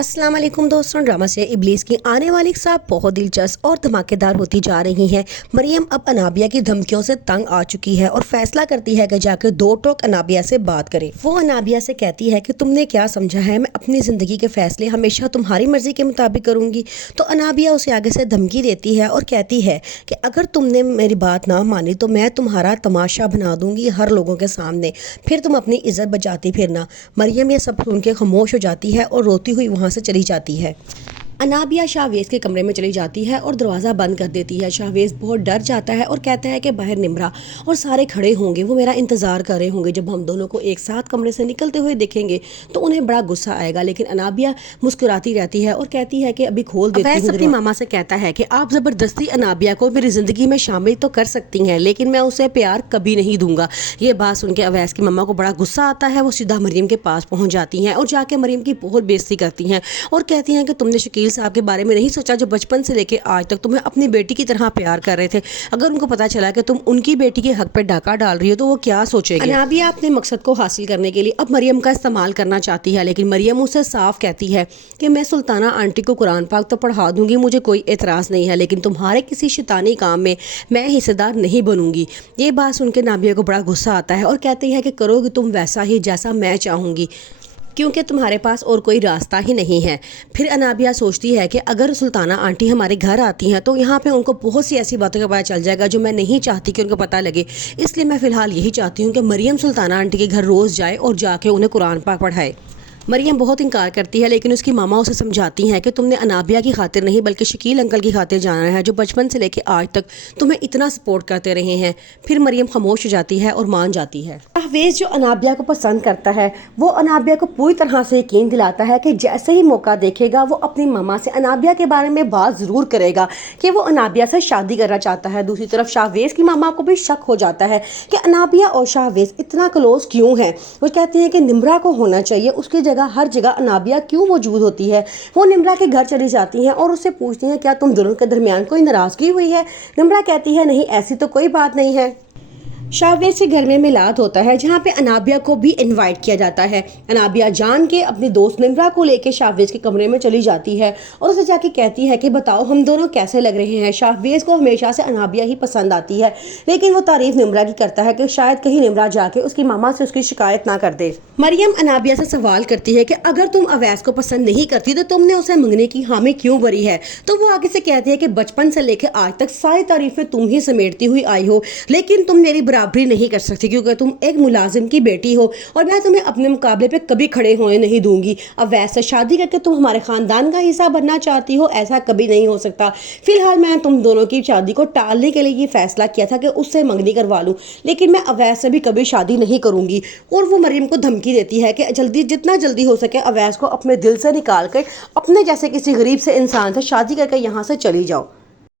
अस्सलाम वालेकुम दोस्तों, ड्रामा से इब्लीस की आने वाली साहब बहुत दिलचस्प और धमाकेदार होती जा रही हैं। मरियम अब अनाबिया की धमकियों से तंग आ चुकी है और फैसला करती है कि जाकर दो टोक अनाबिया से बात करे। वो अनाबिया से कहती है कि तुमने क्या समझा है, मैं अपनी ज़िंदगी के फैसले हमेशा तुम्हारी मर्जी के मुताबिक करूँगी। तो अनाबिया उसे आगे से धमकी देती है और कहती है कि अगर तुमने मेरी बात ना मानी तो मैं तुम्हारा तमाशा बना दूंगी हर लोगों के सामने, फिर तुम अपनी इज्जत बचाती फिरना। मरियम ये सब सुन के खामोश हो जाती है और रोती हुई वहाँ से चली जाती है। अनाबिया शाहवेज के कमरे में चली जाती है और दरवाज़ा बंद कर देती है। शाहवेज बहुत डर जाता है और कहता है कि बाहर निम्रा और सारे खड़े होंगे, वो मेरा इंतज़ार कर रहे होंगे। जब हम दोनों को एक साथ कमरे से निकलते हुए देखेंगे तो उन्हें बड़ा गुस्सा आएगा, लेकिन अनाबिया मुस्कुराती रहती है और कहती है कि अभी खोल देती हूँ। अपनी मामा से कहता है कि आप ज़बरदस्ती अनाबिया को मेरी ज़िंदगी में शामिल तो कर सकती हैं, लेकिन मैं उसे प्यार कभी नहीं दूंगा। ये बात सुन के अवैस की मामा को बड़ा गुस्सा आता है। वो सीधा मरियम के पास पहुँच जाती हैं और जाके मरियम की बहुत बेइज्जती करती हैं और कहती हैं कि तुमने शकील साहब के बारे में नहीं सोचा, जो बचपन से लेके आज तक तुम्हें अपनी बेटी की तरह प्यार कर रहे थे। अगर उनको पता चला कि तुम उनकी बेटी के हक पे डाका डाल रही हो तो वो क्या सोचेंगे। अनाबिया अपने मकसद को हासिल करने के लिए अब मरियम का इस्तेमाल करना चाहती है, लेकिन मरियम उसे साफ कहती है कि मैं सुल्ताना आंटी को कुरान पाक तो पढ़ा दूंगी, मुझे कोई एतराज़ नहीं है, लेकिन तुम्हारे किसी शैतानी काम में मैं हिस्सेदार नहीं बनूंगी। ये बात सुन के अनाबिया को बड़ा गुस्सा आता है और कहती है कि करोगे तुम वैसा ही जैसा मैं चाहूँगी, क्योंकि तुम्हारे पास और कोई रास्ता ही नहीं है। फिर अनाबिया सोचती है कि अगर सुल्ताना आंटी हमारे घर आती हैं तो यहाँ पे उनको बहुत सी ऐसी बातों का पता चल जाएगा जो मैं नहीं चाहती कि उनको पता लगे। इसलिए मैं फ़िलहाल यही चाहती हूँ कि मरियम सुल्ताना आंटी के घर रोज़ जाए और जाके उन्हें कुरान पाक पढ़ाए। मरियम बहुत इनकार करती है, लेकिन उसकी मामा उसे समझाती हैं कि तुमने अनाबिया की खातिर नहीं बल्कि शकील अंकल की खातिर जाना है, जो बचपन से लेकर आज तक तुम्हें इतना सपोर्ट करते रहे हैं। फिर मरियम खामोश हो जाती है और मान जाती है। शाहवेज जो अनाबिया को पसंद करता है वो अनाबिया को पूरी तरह से यकीन दिलाता है कि जैसे ही मौका देखेगा वो अपनी मामा से अनाबिया के बारे में बात ज़रूर करेगा कि वो अनाबिया से शादी करना चाहता है। दूसरी तरफ शाहवेज की मामा को भी शक हो जाता है कि अनाबिया और शाहवेज इतना क्लोज क्यों है। वो कहते हैं कि निम्रा को होना चाहिए, उसकी जगह हर जगह अनाबिया क्यों मौजूद होती है। वो निम्रा के घर चली जाती हैं और उससे पूछती हैं क्या तुम दोनों के दरमियान कोई नाराज़गी हुई है। निम्रा कहती है नहीं, ऐसी तो कोई बात नहीं है। शाहवेज के घर में मिलाद होता है जहाँ पे अनाबिया को भी इनवाइट किया जाता है। अनाबिया जान के अपनी दोस्त निम्रा को लेके शाहवेज के कमरे में चली जाती है और उसे जाके कहती है कि बताओ हम दोनों कैसे लग रहे हैं। शाहवेज को हमेशा से अनाबिया ही पसंद आती है, लेकिन वो तारीफ निम्रा की करता है कि शायद कहीं निम्रा जाके उसकी मामा से उसकी शिकायत ना कर दे। मरियम अनाबिया से सवाल करती है कि अगर तुम अवैस को पसंद नहीं करती तो तुमने उसे मंगने की हामी क्यों भरी है। तो वो आगे से कहती है कि बचपन से लेकर आज तक सारी तारीफें तुम ही समेटती हुई आई हो, लेकिन तुम मेरी बराबरी नहीं कर सकती क्योंकि तुम एक मुलाजिम की बेटी हो और मैं तुम्हें अपने मुकाबले पे कभी खड़े होने नहीं दूंगी। अब वैसे शादी करके तुम हमारे खानदान का हिस्सा बनना चाहती हो, ऐसा कभी नहीं हो सकता। फिलहाल मैं तुम दोनों की शादी को टालने के लिए ये फैसला किया था कि उससे मंगनी करवा लूं, लेकिन मैं अवैस से भी कभी शादी नहीं करूंगी। और वो मरियम को धमकी देती है कि जितना जल्दी हो सके अवैस को अपने दिल से निकाल कर अपने जैसे किसी गरीब से इंसान से शादी करके यहाँ से चली जाओ।